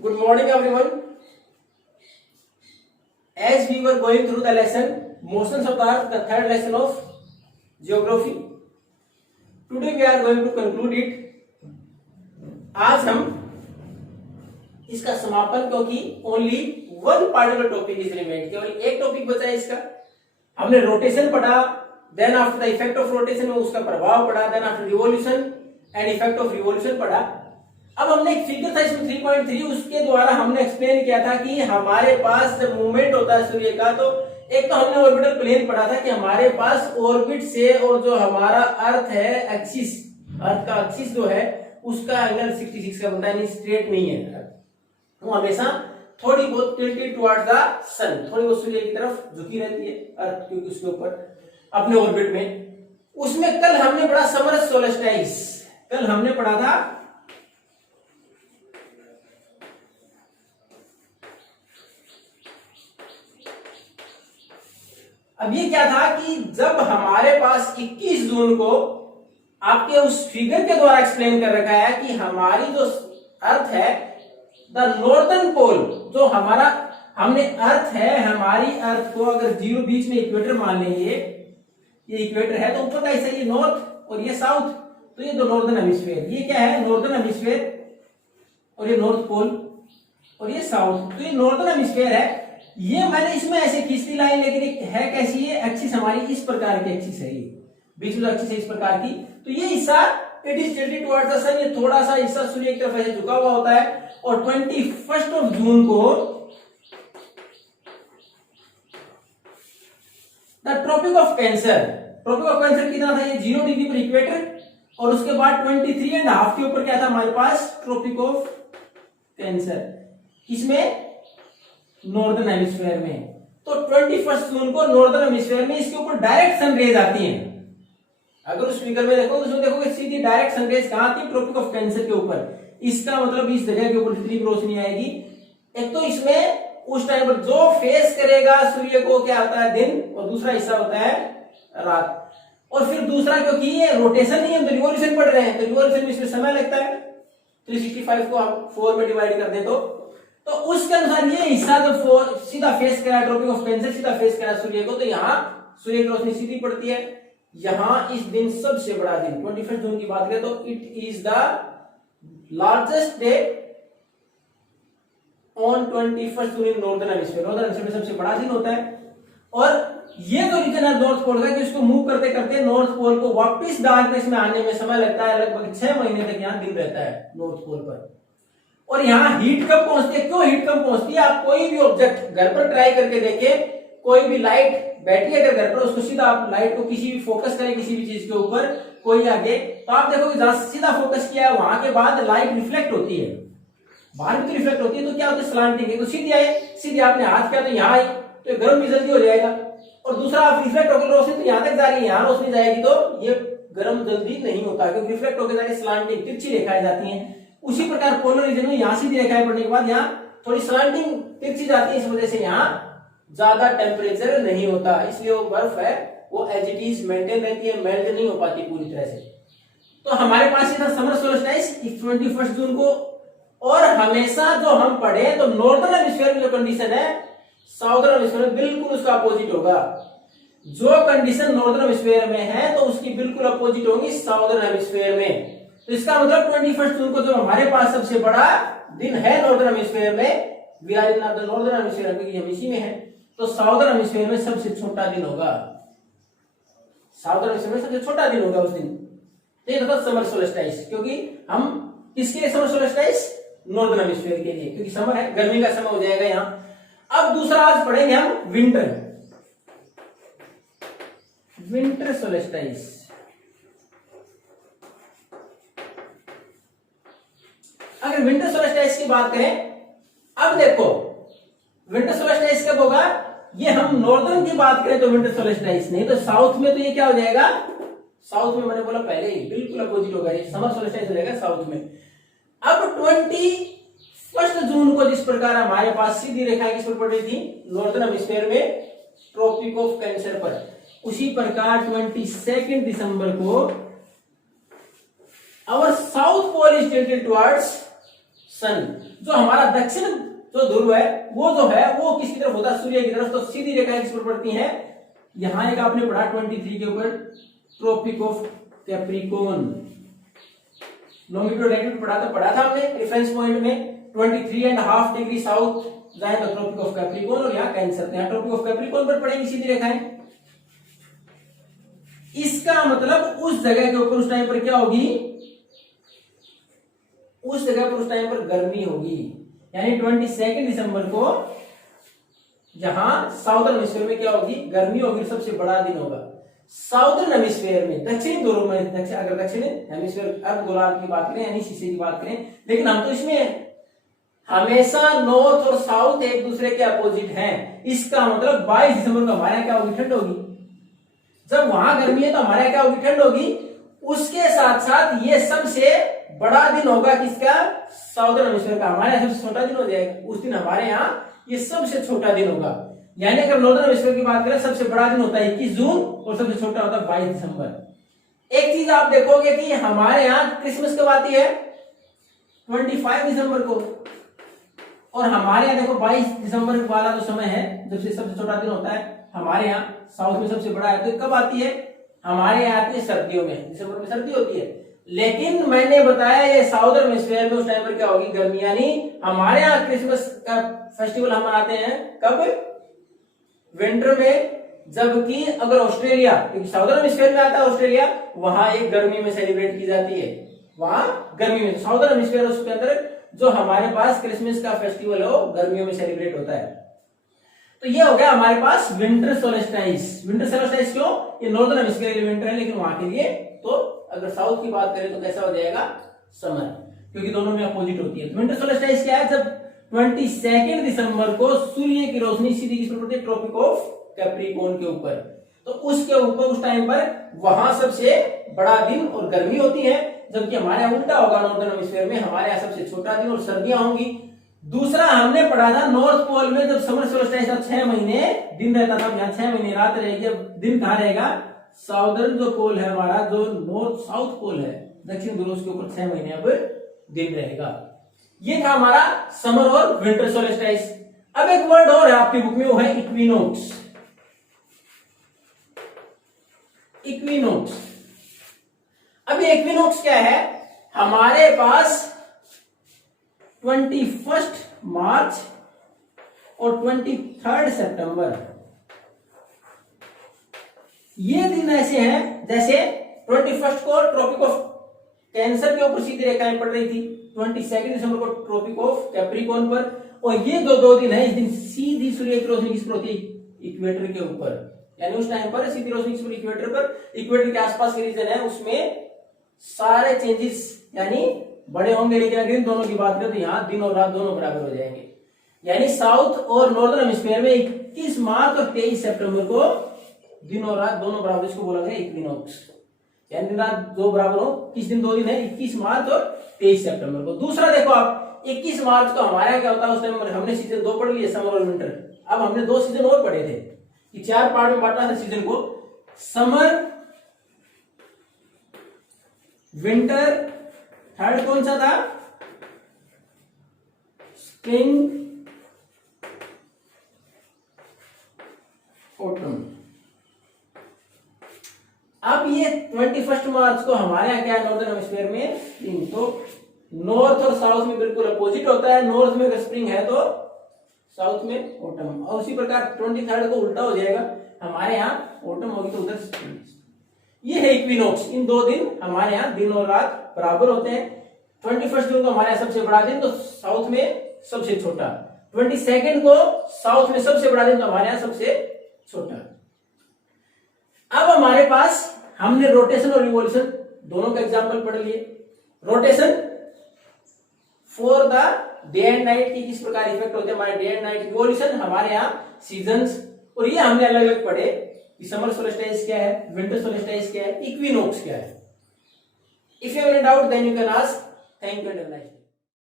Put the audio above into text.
Good morning, everyone. As we were going through the lesson, motions of the earth, the third lesson of geography. Today we are going to conclude it. आज हम इसका समापन, क्योंकि only one particular topic is remained, केवल एक topic बचा है इसका. हमने रोटेशन पढ़ा, then after the effect of rotation में उसका प्रभाव पढ़ा, then after revolution and effect of revolution पढ़ा. अब हमने एक फिगर था इसमें 3.3, उसके द्वारा हमने एक्सप्लेन किया था कि हमारे पास जब मूवमेंट होता है सूर्य का, तो एक तो हमने ऑर्बिटल प्लेन पढ़ा था कि हमारे पास ऑर्बिट से और जो हमारा अर्थ है एक्सिस, अर्थ का एक्सिस जो है उसका एंगल 66 का बनता है, स्ट्रेट नहीं है, वो हमेशा थोड़ी बहुत टिल्टेड टुवर्ड्स द सन, थोड़ी बहुत सूर्य की तरफ झुकी रहती है अर्थ, क्योंकि उसके ऊपर अपने ऑर्बिट में. उसमें कल हमने पढ़ा समर सोलेस्टाइस, कल हमने पढ़ा था अब ये क्या था कि जब हमारे पास 21 जून को आपके उस फिगर के द्वारा एक्सप्लेन कर रखा है कि हमारी जो अर्थ है द नॉर्दर्न पोल, जो हमारा हमने अर्थ है, हमारी अर्थ को अगर जीरो बीच में इक्वेटर मान लेंगे, ये इक्वेटर है, तो ऊपर का हिस्सा ये नॉर्थ और ये साउथ, तो ये तो नॉर्दर्न हेमिस्फीयर, ये क्या है नॉर्दर्न हेमिस्फीयर, और ये नॉर्थ पोल और ये साउथ, तो ये नॉर्दर्न हेमिस्फीयर है. ये मैंने इसमें ऐसे खींचती लाइन, लेकिन है कैसी है एक्सिस हमारी इस प्रकार की एक्सिस है, ये बीच में एक्सिस है इस प्रकार की, तो ये हिस्सा it is tilted towards the sun, ये थोड़ा सा हिस्सा सूर्य की तरफ ऐसे झुका हुआ होता है. और 21 जून को the Tropic of Cancer, Tropic of Cancer कितना था, ये 0 डिग्री पर इक्वेटर, और उसके बाद 23.5 के ऊपर क्या था हमारे पास ट्रॉपिक ऑफ कैंसर, किसमें नॉर्दर्न हेमिस्फीयर में. तो 21 जून को नॉर्दर्न हेमिस्फीयर में इसके ऊपर डायरेक्ट सन रेज आती हैं. अगर उस फिगर में देखो तो उसमें देखोगे सीधी डायरेक्ट सन रेज कहां आती है, ट्रॉपिक ऑफ कैंसर के ऊपर. इसका मतलब इस जगह के ऊपर जितनी रोशनी आएगी, एक तो इसमें उस टाइम पर जो फेस करेगा सूर्य को क्या आता है दिन, और दूसरा हिस्सा होता है रात. और फिर दूसरा क्योंकि ये रोटेशन नहीं है तो रिवॉल्यूशन पढ़ रहे हैं, तो रिवॉल्यूशन में इसमें समय लगता है. 365 को हम 4 में डिवाइड कर दें तो उसके अनुसार ये हिस्सा जब सीधा फेस करा ट्रॉपिक ऑफ कैंसर, सीधा फेस करा सूर्य को, तो यहाँ सूर्य की रोशनी सीधी पड़ती है. यहाँ इस दिन सबसे बड़ा दिन 21 जून की बात करें तो it is the largest day on 21 June in northern hemisphere. Northern hemisphere में सबसे बड़ा दिन होता है. और ये जो रीजन है नॉर्थ पोल का, कि उसको मूव करते करते नॉर्थ पोल को वापस डार्कनेस में आने में समय लगता है, लगभग 6 महीने तक यहाँ दिन रहता है नॉर्थ पोल पर. और यहाँ हीट कब पहुंचती है, क्यों हीट कब पहुंचती है, आप कोई भी ऑब्जेक्ट घर पर ट्राई करके देखें, कोई भी लाइट बैटरी अगर घर पर, उसको सीधा आप लाइट को किसी भी फोकस करें किसी भी चीज के ऊपर, कोई आगे, तो आप देखोगे जहां सीधा फोकस किया है वहां के बाद लाइट रिफ्लेक्ट होती है, बाहर भी तो रिफ्लेक्ट होती है, तो क्या होता है स्लांटिंग, तो सीधी आई, सीधे आपने हाथ किया तो यहाँ आई, तो गर्म भी जल्दी हो जाएगा. और दूसरा आप रिफ्लेक्ट होकर रोशनी तो यहाँ तक जा रही है, यहाँ रोशनी जाएगी तो ये गर्म जल्दी नहीं होता, क्योंकि रिफ्लेक्ट होकर जा रही स्लांटिंग तिरछी रेखाएं जाती हैं. उसी प्रकार पोलर रीजन में यहाँ सीधी रेखाएं पड़ने के बाद यहाँ थोड़ी स्लांटिंग तिरछी जाती है, इस वजह से यहाँ ज्यादा टेम्परेचर नहीं होता, इसलिए वो बर्फ है वो एज इट इज मेंटेन रहती है, मेल्ट नहीं हो पाती पूरी तरह से. तो हमारे पास ये था समर सोल्स्टिस 21 जून को. और हमेशा जो हम पढ़े तो नॉर्दर्न हेमिस्फीयर में जो कंडीशन है साउदर्न हेमिस्फीयर में बिल्कुल उसका अपोजिट होगा. जो कंडीशन नॉर्दर्न हेमिस्फीयर में है तो उसकी बिल्कुल अपोजिट होगी साउदर्न हेमिस्फीयर में. तो इसका मतलब 21 जून को जो हमारे पास सबसे बड़ा दिन है नॉर्दर्न हेमिस्फीयर में, we are in the northern hemisphere, क्योंकि हम इसी में है, तो साउदर्न हेमिस्फीयर में सबसे छोटा दिन होगा, साउदर्न हेमिस्फीयर में सबसे छोटा दिन होगा उस दिन. तो ये था समर सोल्स्टिस, क्योंकि हम किसके लिए समर सोल्स्टिस, नॉर्दर्न हेमिस्फीयर के लिए, क्योंकि समर है, गर्मी का समय हो जाएगा यहाँ. अब दूसरा आज पढ़ेंगे हम विंटर सोल्स्टिस. अगर विंटर सोल्स्टिस की बात करें, अब देखो विंटर सोल्स्टिस कब होगा, ये हम नॉर्दर्न की बात करें तो विंटर सोल्स्टिस नहीं, तो साउथ में तो ये क्या हो जाएगा, साउथ में मैंने बोला पहले ही बिल्कुल अपोजिट होगा, ये समर सोल्स्टिस हो जाएगा साउथ में. अब 21 जून को जिस प्रकार हमारे पास सीधी रेखा किस पर पड़ रही थी, नॉर्दर्न हेमिस्फीयर में ट्रॉपिक ऑफ कैंसर पर, उसी प्रकार 22 दिसंबर को our south pole is tilted towards सन। जो हमारा दक्षिण जो ध्रुव है वो किसकी तरफ होता है, सूर्य की तरफ। तो सीधी रेखाएं किस पर पड़ती हैं, यहां एक आपने पढ़ा 23 के ऊपर Tropic of Capricorn, longitude latitude पढ़ा था हमने रेफरेंस पॉइंट में 23.5 डिग्री साउथ जाए तो ट्रॉपिक ऑफ कैप्रिकॉर्न, और यहाँ कैंसर, यहाँ ट्रॉपिक ऑफ कैप्रिकॉर्न पर पड़ेगी सीधी रेखाएं। इसका मतलब उस जगह के ऊपर उस टाइम पर क्या होगी, उस जगह पर उस टाइम पर गर्मी होगी, यानी 22 दिसंबर को जहां साउदर्न हेमिस्फीयर में क्या होगी, गर्मी होगी, सबसे बड़ा दिन होगा। साउदर्न हेमिस्फीयर में, दक्षिणी ध्रुव में, अगर दक्षिणी हेमिस्फीयर अर्ध गोलार्ध की बात करें यानी शीशे की बात करें, लेकिन हम तो इसमें हमेशा नॉर्थ और साउथ एक दूसरे के अपोजिट हैं। इसका मतलब 22 दिसंबर को हमारे यहाँ क्या होगी, ठंड होगी। जब वहां गर्मी है तो हमारे यहाँ क्या होगी, ठंड होगी। उसके साथ साथ ये सबसे बड़ा दिन होगा किसका, साउदर्न हेमिस्फीयर का, हमारे यहाँ सबसे छोटा दिन हो जाएगा। उस दिन हमारे यहाँ ये सबसे छोटा दिन होगा। यानी अगर नॉर्दर्न हेमिस्फीयर की बात करें, सबसे बड़ा दिन होता है 21 जून और सबसे छोटा होता है 22 दिसंबर। एक चीज आप देखोगे कि हमारे यहाँ क्रिसमस कब आती है, 25 दिसंबर को, और हमारे यहाँ देखो 22 दिसंबर वाला जो समय है जब से सबसे छोटा दिन होता है, हमारे यहाँ साउथ में सबसे बड़ा है। तो कब आती है, हमारे यहाँ आती है सर्दियों में, दिसंबर में सर्दी होती है। लेकिन मैंने बताया ये साउदर्न हेमिस्फीयर में उस टाइम पर क्या होगी, गर्मी। यानी हमारे यहाँ क्रिसमस का फेस्टिवल हम मनाते हैं कब, विंटर में, जबकि अगर ऑस्ट्रेलिया, क्योंकि साउदर्न हेमिस्फीयर में आता है ऑस्ट्रेलिया, वहां एक गर्मी में सेलिब्रेट की जाती है, वहां गर्मी में। साउदर्न हेमिस्फीयर उसके अंदर जो हमारे पास क्रिसमस का फेस्टिवल है वो गर्मियों में सेलिब्रेट होता है। तो ये हो गया हमारे पास विंटर सोल्स्टिस। विंटर सोल्स्टिस क्यों, ये नॉर्दर्न हेमिस्फीयर के लिए विंटर है, लेकिन वहां के लिए तो अगर साउथ की बात करें तो कैसा हो जाएगा, समर, क्योंकि दोनों में अपोजिट होती है। तो विंटर सोल्स्टिस क्या है, जब 22 दिसंबर को सूर्य की रोशनी सीधी किस पर पड़ती है, ट्रॉपिक ऑफ कैप्रिकॉर्न के ऊपर। तो उसके ऊपर उस टाइम पर वहां सबसे बड़ा दिन और गर्मी होती है, जबकि हमारे यहाँ उल्टा होगा, नॉर्दर्न हेमिस्फीयर में हमारे यहाँ सबसे छोटा दिन और सर्दियां होंगी। दूसरा हमने पढ़ा था नॉर्थ पोल में जब समर सोल्स्टिस था 6 महीने दिन रहता था, यहाँ 6 महीने रात रहेगी। अब दिन कहाँ रहेगा, साउदर्न जो पोल है हमारा, जो नॉर्थ साउथ पोल है, दक्षिण ध्रुव के ऊपर 6 महीने अब दिन रहेगा। ये था हमारा समर और विंटर सोल्स्टिस। अब एक वर्ड और है आपकी बुक में, वो है इक्विनोक्स। इक्विनोक्स, अब इक्विनोक्स क्या है, हमारे पास 21 मार्च और 23 सितंबर ये दिन ऐसे हैं, जैसे 21 को ट्रॉपिक ऑफ कैंसर के ऊपर सीधी रेखाएं पड़ रही थी, 22 दिसंबर को ट्रॉपिक ऑफ कैप्रिकॉर्न पर, और ये दो दिन है, इस दिन सीधी सूर्य की रोशनी किस पर होती है, इक्वेटर के ऊपर। यानी उस टाइम पर सीधी रोशनी किस पर, इक्वेटर पर। इक्वेटर के आसपास के रीजन है उसमें सारे चेंजेस यानी बड़े होंगे, लेकिन अगर इन दोनों की बात करें तो यहाँ दिन और रात दोनों बराबर हो जाएंगे। यानी साउथ और नॉर्दर्न हेमिस्फीयर में 21 मार्च और 23 सितंबर को दिन और रात दोनों बराबर, इसको बोला गया इक्विनोक्स। यानी दिन रात दो बराबर हो, किस दिन दो दिन है, 21 मार्च और 23 सितंबर को। दूसरा देखो आप, 21 मार्च को हमारे यहाँ क्या होता है, उस टाइम हमने सीजन 2 पढ़ लिए, समर और विंटर। अब हमने 2 सीजन और पढ़े थे कि 4 पार्ट में बांटना था सीजन को, समर, विंटर, थर्ड कौन सा था, स्प्रिंग, ऑटम। अब ये 21 मार्च को हमारे यहाँ क्या है, नॉर्दर्न हेमिस्फीयर में स्प्रिंग। तो नॉर्थ और साउथ में बिल्कुल अपोजिट होता है, नॉर्थ में अगर स्प्रिंग है तो साउथ में ऑटम, और उसी प्रकार 23 को उल्टा हो जाएगा, हमारे यहाँ ऑटम होगी तो उधर स्प्रिंग। ये है इक्विनोक्स। इन 2 दिन हमारे यहाँ दिन और रात बराबर होते हैं। 21 जून को हमारे यहाँ सबसे बड़ा दिन, तो साउथ में सबसे छोटा। 22 को साउथ में सबसे बड़ा दिन, तो हमारे यहाँ सबसे छोटा। अब हमारे पास हमने रोटेशन और रिवॉल्यूशन दोनों का एग्जांपल पढ़ लिए। Rotation for the day and night की किस प्रकार इफेक्ट होते हैं हमारे डे एंड नाइट। रिवॉल्यूशन हमारे यहाँ सीजन्स, और ये हमने अलग अलग पढ़े कि समर सोल्स्टिस क्या है, विंटर सोल्स्टिस क्या है, इक्विनोक्स क्या है। If you have any doubt then you can ask. Thank you and have a nice day.